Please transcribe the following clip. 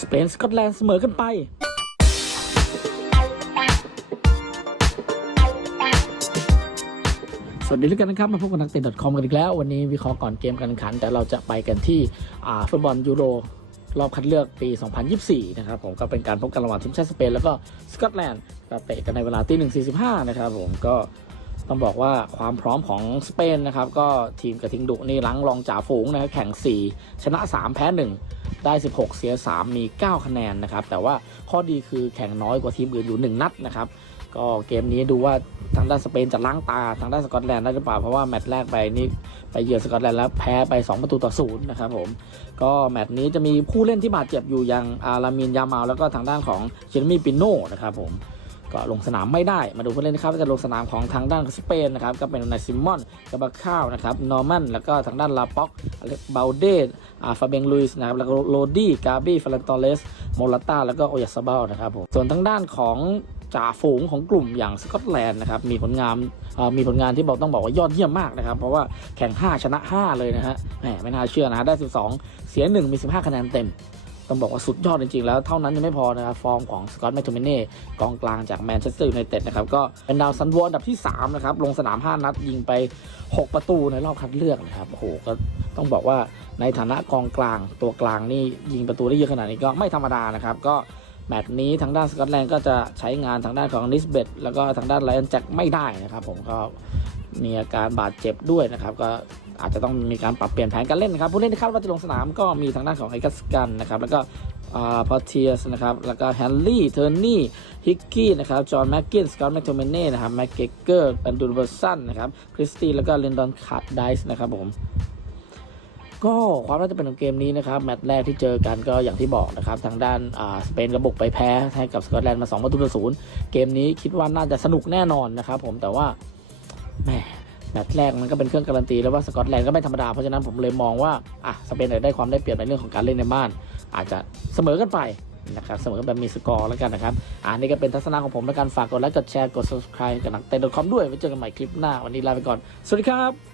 สเปนสกอตแลนด์เสมอกันไปสวัสดีทุกท่านนะครับ มาพบกับนักเตะ .com กันอีกแล้ว วันนี้วิเคราะห์ก่อนเกมการแข่งขัน แต่เราจะไปกันที่ฟุตบอลยูโรรอบคัดเลือกปี 2024 นะครับผมก็เป็นการพบกันระหว่างทีมชาติสเปน แล้วก็สกอตแลนด์ก็เตะกันในเวลาตีหนึ่งสี่สิบห้านะครับผมก็ต้องบอกว่าความพร้อมของสเปนนะครับ ก็ทีมกระทิงดุนี่ลังรองจ่าฝูงนะครับแข่ง 4 ชนะ 3 แพ้ 1 ได้ 16 เสีย 3 มี 9 คะแนนนะครับ แต่ว่าข้อดีคือแข่งน้อยกว่าทีมอื่นอยู่ 1 นัดนะครับ ก็เกมนี้ดูว่าทางด้านสเปนจะล้างตาทางด้านสกอตแลนด์ได้หรือเปล่า เพราะว่าแมตช์แรกไปนี่ไปเยือนสกอตแลนด์แล้วแพ้ไป 2 ประตูต่อศูนย์นะครับผม ก็แมตช์นี้จะมีผู้เล่นที่บาดเจ็บอยู่อย่างอารามินยามาลแล้วก็ทางด้านของเชนมี่ปิโน่นะครับผม ก็ลงสนามไม่ได้ มาดูผู้เล่นนะครับจะลงสนามของทางด้านสเปนนะครับก็เป็นนายซิมอนกาบาข้าวนะครับนอร์มันแล้วก็ทางด้านลาป็อกเบลเดสอาฟาเบงลุยส์นะครับแล้วก็โรดี้กาบี้ฟลันตอเลสโมลาต้าแล้วก็โอยาซาเบลนะครับผมส่วนทางด้านของจ่าฝูงของกลุ่มอย่างสกอตแลนด์นะครับมีผลงานมีผลงานที่บอกต้องบอกว่ายอดเยี่ยมมากนะครับ เพราะว่าแข่ง 5 ชนะ 5 เลยนะฮะแหมไม่น่าเชื่อนะฮะได้ 12 เสีย 1 มี 15 คะแนนเต็ม ต้องบอกว่าสุดยอดจริงๆ แล้วเท่านั้นยังไม่พอนะครับ ฟอร์มของสกอตแมคโทมิเน่กองกลางจากแมนเชสเตอร์ยูไนเต็ดนะครับ ก็เป็นดาวซันวอันดับที่ 3 นะครับ ลงสนาม 5 นัดยิงไป 6 ประตูในรอบคัดเลือกนะครับ โอ้โห ก็ต้องบอกว่าในฐานะกองกลางตัวกลางนี่ยิงประตูได้เยอะขนาดนี้ก็ไม่ธรรมดานะครับ ก็แมตช์นี้ทางด้านสกอตแลนด์ก็จะใช้งานทางด้านของนิสเบตแล้วก็ทางด้านไลออนแจ็คไม่ได้นะครับ ผมก็มีอาการบาดเจ็บด้วยนะครับ ก็ อาจจะต้องมีการปรับเปลี่ยนแผนการเล่นนะครับ ผู้เล่นที่คาดว่าจะลงสนามก็มีทางด้านของไอกัสกันนะครับ แล้วก็พอเทียสนะครับ แล้วก็แฮนลี่เทอร์นี่ ฮิกกี้นะครับ จอห์นแม็กกินสกอตแมคโทเมเน่นะครับ แม็กเกเกอร์แอนดูเบอร์สันนะครับ คริสตี้ แล้วก็เลนดอนคาร์ดไดส์นะครับผม ก็ความน่าจะเป็นของเกมนี้นะครับ แมตช์แรกที่เจอกันก็อย่างที่บอกนะครับ ทางด้านอ่าสเปนกระบุกไปแพ้ให้กับสกอตแลนด์มา2ประตูต่อศูนย์เกมนี้คิดว่าน่าจะสนุกแน่นอนนะครับผม แต่ว่าแหม แมตช์แรกมันก็เป็นเครื่องการันตีแล้วว่าสกอตแลนด์ก็ไม่ธรรมดา เพราะฉะนั้นผมเลยมองว่าอะสเปนอาจจะได้ความได้เปรียบในเรื่องของการเล่นในบ้าน อาจจะเสมอกันไปนะครับเสมอกันแบบมีสกอร์แล้วกันนะครับอ่านี่ก็เป็นทัศนะของผมและการฝากกดไลค์กดแชร์กด subscribe กับหนักเต้น .com ด้วยไว้เจอกันใหม่คลิปหน้าวันนี้ลาไปก่อน สวัสดีครับ